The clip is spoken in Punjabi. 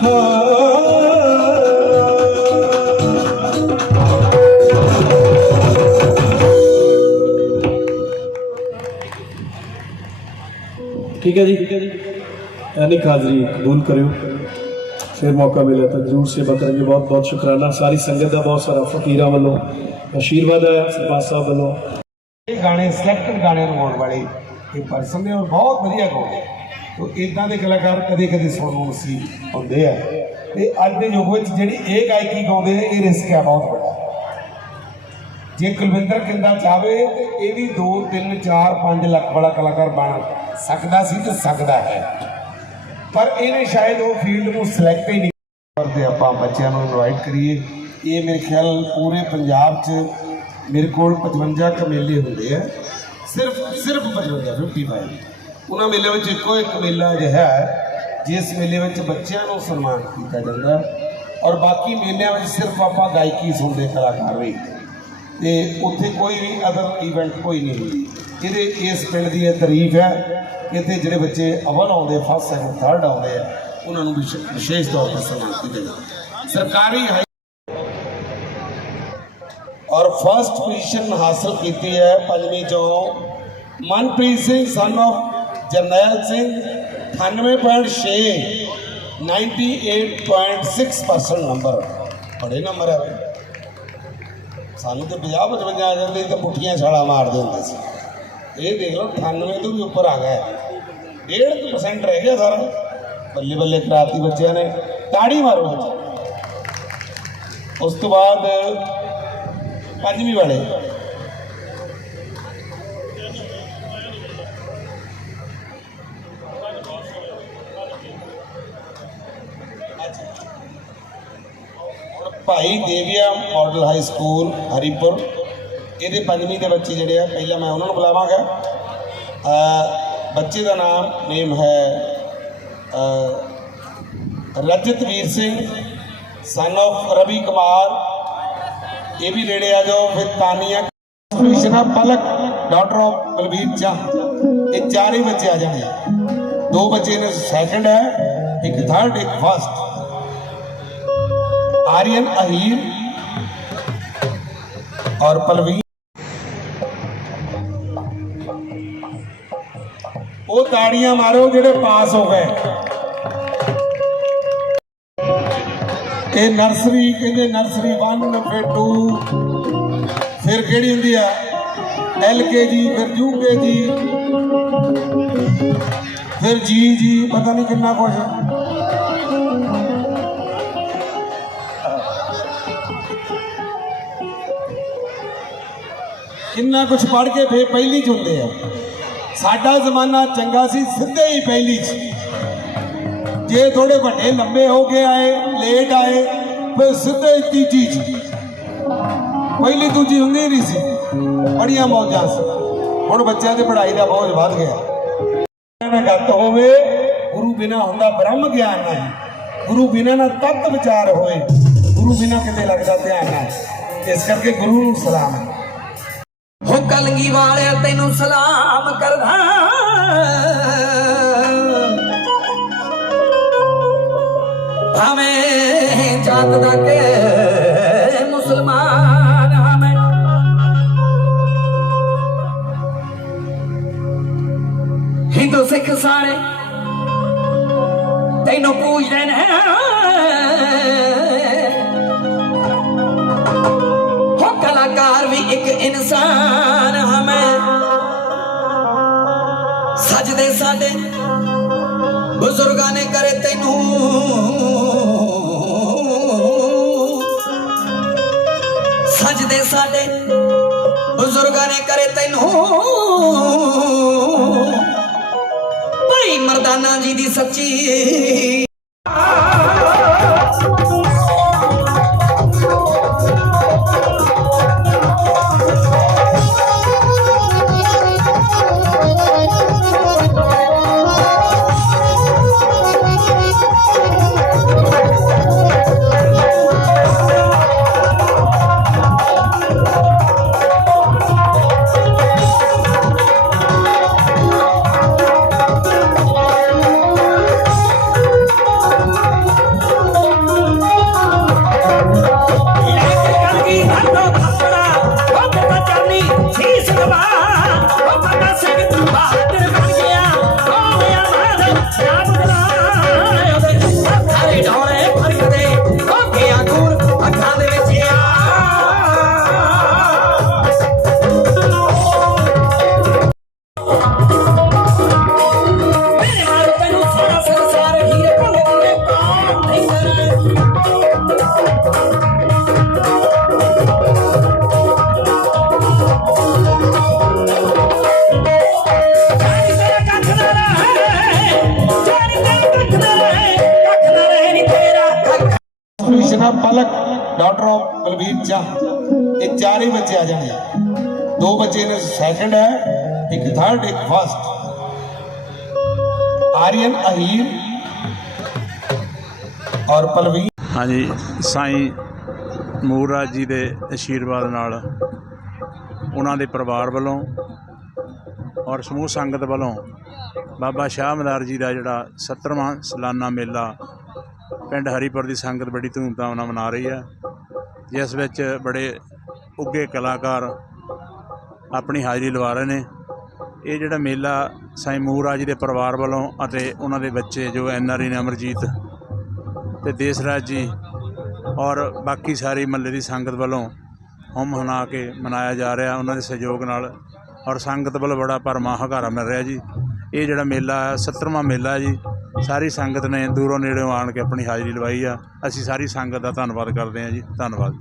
ਠੀਕ ਹੈ ਜੀ। ਅਨਿਕ ਹਾਜ਼ਰੀ ਕਬੂਲ ਕਰਿਓ। ਫਿਰ ਮੌਕਾ ਮਿਲਿਆ ਤਾਂ ਜ਼ਰੂਰ ਸੇਵਾ ਕਰਾਂਗੇ। ਬਹੁਤ ਬਹੁਤ ਸ਼ੁਕਰਾਨਾ। ਸਾਰੀ ਸੰਗਤ ਦਾ ਬਹੁਤ ਸਾਰਾ ਫਕੀਰਾਂ ਵੱਲੋਂ ਆਸ਼ੀਰਵਾਦ ਆਇਆ ਸਰਪੰਚ ਸਾਹਿਬ ਵੱਲੋਂ। ਇਹ ਗਾਣੇ ਸਿਲੈਕਟਡ ਗਾਣੇ ਰਵਾਉਣ ਵਾਲੇ ਇਹ ਪਰਸਨ ਨੇ ਔਰ ਬਹੁਤ ਵਧੀਆ ਗਾਉਂਦੇ ਤੋ ਇਦਾਂ ਦੇ ਕਲਾਕਾਰ ਕਦੇ ਕਦੇ ਸੁਣਨ ਨੂੰ ਸੀ ਹੁੰਦੇ ਆ। ਤੇ ਅੱਜ ਦੇ ਯੁੱਗ ਵਿੱਚ ਜਿਹੜੀ ਇਹ ਗਾਇਕੀ ਗਾਉਂਦੇ ਨੇ, ਇਹ ਰਿਸਕ ਹੈ, ਬਹੁਤ ਵੱਡਾ। ਜੇ ਕੁਲਵਿੰਦਰ ਕਿੰਦਾ ਚਾਵੇ, ਤੇ ਇਹ ਵੀ 2 3 4 5 ਲੱਖ ਵਾਲਾ ਕਲਾਕਾਰ ਬਣ ਸਕਦਾ ਸੀ ਤੇ ਸਕਦਾ ਹੈ। ਪਰ ਇਹਨੇ ਸ਼ਾਇਦ ਉਹ ਫੀਲਡ ਨੂੰ ਸਿਲੈਕਟ ਹੀ ਨਹੀਂ ਕਰਦੇ ਆਪਾਂ ਬੱਚਿਆਂ ਨੂੰ ਇਨਵਾਈਟ ਕਰੀਏ। ਇਹ ਮੇਰੇ ਖਿਆਲ ਪੂਰੇ ਪੰਜਾਬ 'ਚ ਮੇਰੇ ਕੋਲ 55 ਕਮੇਲੇ ਹੁੰਦੇ ਆ। ਸਿਰਫ ਸਿਰਫ 55 55 ਉਹਨਾਂ ਮੇਲਿਆਂ ਵਿੱਚ ਇੱਕੋ ਇੱਕ ਮੇਲਾ ਅਜਿਹਾ ਹੈ, ਜਿਸ ਮੇਲੇ ਵਿੱਚ ਬੱਚਿਆਂ ਨੂੰ ਸਨਮਾਨ ਕੀਤਾ ਜਾਂਦਾ ਔਰ ਬਾਕੀ ਮੇਲਿਆਂ ਵਿੱਚ ਸਿਰਫ ਆਪਾਂ ਗਾਇਕੀ ਸੁਣਦੇ ਕਲਾਕਾਰ ਵੀ। ਤੇ ਉੱਥੇ ਕੋਈ ਵੀ ਅਦਰ ਇਵੈਂਟ ਕੋਈ ਨਹੀਂ ਹੁੰਦੀ। ਇਹਦੇ, ਇਸ ਪਿੰਡ ਦੀ ਇਹ ਤਾਰੀਫ ਹੈ ਕਿ ਇੱਥੇ ਜਿਹੜੇ ਬੱਚੇ ਅਵਲ ਆਉਂਦੇ ਫਸਟ ਸੈਕਿੰਡ ਥਰਡ ਆਉਂਦੇ ਆ, ਉਹਨਾਂ ਨੂੰ ਵਿਸ਼- ਵਿਸ਼ੇਸ਼ ਤੌਰ ਤੇ ਸਨਮਾਨ ਕੀਤਾ ਜਾਂਦਾ। ਸਰਕਾਰੀ ਔਰ ਫਸਟ ਪੋਜੀਸ਼ਨ ਹਾਸਲ ਕੀਤੀ ਹੈ ਪੰਜਵੀਂ ਚੋਂ Manpreet Singh son of Jarnail Singh 98.6 98.6% number ਬੜੇ ਨੰਬਰ ਹੈ ਬਈ। ਸਾਨੂੰ ਤੇ 50 55 ਆ ਜਾਂਦੇ ਸੀ ਤਾਂ ਪੁੱਠੀਆਂ ਛਾਲਾਂ ਮਾਰਦੇ ਹੁੰਦੇ ਸੀ। ਇਹ ਦੇਖ ਲਓ 98 ਤੋਂ ਵੀ ਉੱਪਰ ਆ ਗਿਆ। 1.5% ਰਹਿ ਗਿਆ ਸਾਰਾ। ਬੱਲੇ ਬੱਲੇ ਕਰਾਤੀ ਬੱਚਿਆਂ ਨੇ। ਤਾੜੀ ਮਾਰੋ ਬੱਚੇ। ਉਸ ਤੋਂ ਬਾਅਦ ਪੰਜਵੀਂ ਵਾਲੇ। Bhai Devia model high school, Haripur. ਇਹਦੇ ਪੰਜਵੀਂ ਦੇ ਬੱਚੇ ਜਿਹੜੇ ਆ, ਪਹਿਲਾਂ ਮੈਂ ਉਹਨਾਂ ਨੂੰ ਬੁਲਾਵਾਂਗਾ। ਬੱਚੇ ਦਾ ਨਾਮ ਨੇਮ ਹੈ ਰਜਤ ਵੀਰ ਸਿੰਘ ਸਨ of ਰਵੀ ਕੁਮਾਰ। ਇਹ ਵੀ ਨੇੜੇ ਆ ਜਾਓ, ਫਿਰ ਤਾਨੀਆ ਕ੍ਰਿਸ਼ਨਾ ਪਲਕ ਡਾਕਟਰ ਆਫ ਬਲਬੀਰ ਚਾ ਇਹ ਚਾਰੇ ਬੱਚੇ ਆ ਜਾਣਗੇ ਦੋ ਬੱਚੇ ਨੇ ਸੈਕੰਡ ਹੈ, ਇੱਕ ਥਰਡ ਇੱਕ ਫਸਟ आर्यन अहीर और पलवीन ਉਹ ਤਾੜੀਆਂ ਮਾਰੋ ਜਿਹੜੇ ਪਾਸ ਹੋ ਗਏ ਇਹ ਨਰਸਰੀ ਕਹਿੰਦੇ ਨਰਸਰੀ 1 ਫਿਰ 2 ਫਿਰ ਕਿਹੜੀ ਹੁੰਦੀ ਆ ਜੀ ਫਿਰ ਜੀ ਫਿਰ ਜੀ ਜੀ ਪਤਾ ਨਹੀਂ ਕਿੰਨਾ ਕੁਝ ਕਿੰਨਾ ਕੁਝ ਪੜ ਕੇ ਫੇਰ ਪਹਿਲੀ ਚ ਹੁੰਦੇ ਆ। ਸਾਡਾ ਜ਼ਮਾਨਾ ਚੰਗਾ ਸੀ, ਸਿੱਧੇ ਹੀ ਪਹਿਲੀ ਚ। ਜੇ ਥੋੜੇ ਵੱਡੇ ਲੰਬੇ ਹੋ ਕੇ ਆਏ ਲੇਟ ਆਏ, ਫਿਰ ਸਿੱਧੇ ਹੀ ਤੀਜੀ ਚ। ਪਹਿਲੀ ਦੂਜੀ ਹੁੰਦੀ ਨਹੀਂ ਸੀ। ਬੜੀਆਂ ਮੌਜਾਂ ਸੀ। ਹੁਣ ਬੱਚਿਆਂ ਦੀ ਪੜ੍ਹਾਈ ਦਾ ਬੋਝ ਵੱਧ ਗਿਆ। ਨਾ ਗੱਤ ਹੋਵੇ, ਗੁਰੂ ਬਿਨਾ ਹੁੰਦਾ ਬ੍ਰਹਮ ਗਿਆਨ ਨਹੀਂ। ਗੁਰੂ ਬਿਨਾ ਨਾ ਤਤ ਵਿਚਾਰ ਹੋਏ। ਗੁਰੂ ਬਿਨਾ ਕਿਤੇ ਲੱਗਦਾ ਧਿਆਨ ਨਹੀਂ। ਇਸ ਕਰਕੇ ਗੁਰੂ ਨੂੰ ਸਲਾਮ ਹੈ। ਕਲਗੀ ਵਾਲਿਆ ਤੈਨੂੰ ਸਲਾਮ ਕਰਦਾ। ਭਾਵੇਂ ਜਾਤ ਦਾ ਕੇ ਮੁਸਲਮਾਨ ਹਮੇ ਹਿੰਦੂ ਸਿੱਖ ਸਾਰੇ ਤੈਨੂੰ ਪੂਜਦੇ ਨੇ। ਹੋ ਕਲਾਕਾਰ ਵੀ ਇੱਕ ਇਨਸਾਨ। ਸਜਦੇ ਸਾਡੇ ਬਜ਼ੁਰਗਾਂ ਨੇ ਕਰੇ ਤੈਨੂੰ। ਸਜਦੇ ਸਾਡੇ ਬਜ਼ੁਰਗਾਂ ਨੇ ਕਰੇ ਤੈਨੂੰ। ਭਾਈ ਮਰਦਾਨਾ ਜੀ ਦੀ ਸੱਚੀ ਡਾਕਟਰ ਆਫ ਬਲਬੀਰ ਚਾਹ। ਇਹ ਚਾਰੇ ਬੱਚੇ ਆ ਜਾਣੇ ਦੋ ਬੱਚੇ ਨੇ ਸੈਕੰਡ ਹੈ, ਇੱਕ ਥਰਡ ਇੱਕ ਫਸਟ ਆਰੀਅਨ, ਅਹੀਰ ਔਰ ਪਲਵੀਰ ਹਾਂਜੀ, ਸਾਈਂ ਮੂਰਰਾਜ ਜੀ ਦੇ ਅਸ਼ੀਰਵਾਦ ਨਾਲ ਉਹਨਾਂ ਦੇ ਪਰਿਵਾਰ ਵੱਲੋਂ ਔਰ ਸਮੂਹ ਸੰਗਤ ਵੱਲੋਂ ਬਾਬਾ ਸ਼ਾਹ ਮਦਾਰ ਜੀ ਦਾ ਜਿਹੜਾ 70ਵਾਂ ਸਾਲਾਨਾ ਮੇਲਾ ਪਿੰਡ ਹਰੀਪੁਰ ਦੀ ਸੰਗਤ ਬੜੀ ਧੂਮਧਾਮ ਨਾਲ ਮਨਾ ਰਹੀ ਹੈ ਜਿਸ ਵਿੱਚ ਬੜੇ ਉੱਗੇ ਕਲਾਕਾਰ ਆਪਣੀ ਹਾਜ਼ਰੀ ਲਵਾ ਰਹੇ ਨੇ। ਇਹ ਜਿਹੜਾ ਮੇਲਾ ਸਾਈਂ ਮੂਰਰਾਜ ਜੀ ਦੇ ਪਰਿਵਾਰ ਵੱਲੋਂ ਅਤੇ ਉਹਨਾਂ ਦੇ ਬੱਚੇ ਜੋ ਐਨ ਆਰ ਨੇ ਅਮਰਜੀਤ ਤੇ ਦੇਸਰਾਜ ਜੀ ਔਰ ਬਾਕੀ ਸਾਰੀ ਮੱਲੇ ਦੀ ਸੰਗਤ ਵੱਲੋਂ ਹਮ ਹਨਾ ਕੇ ਮਨਾਇਆ ਜਾ ਰਿਹਾ ਉਹਨਾਂ ਦੇ ਸਹਿਯੋਗ ਨਾਲ ਔਰ ਸੰਗਤ ਵੱਲੋਂ ਬੜਾ ਭਰਮਾ ਹੰਗਾਰਾ ਮਿਲ ਰਿਹਾ ਜੀ। ਇਹ ਜਿਹੜਾ ਮੇਲਾ ਹੈ 70ਵਾਂ ਮੇਲਾ ਜੀ ਸਾਰੀ ਸੰਗਤ ਨੇ ਦੂਰੋਂ ਨੇੜਿਓਂ ਆਣ ਕੇ ਆਪਣੀ ਹਾਜ਼ਰੀ ਲਵਾਈ ਆ। ਅਸੀਂ ਸਾਰੀ ਸੰਗਤ ਦਾ ਧੰਨਵਾਦ ਕਰਦੇ ਹਾਂ ਜੀ। ਧੰਨਵਾਦ।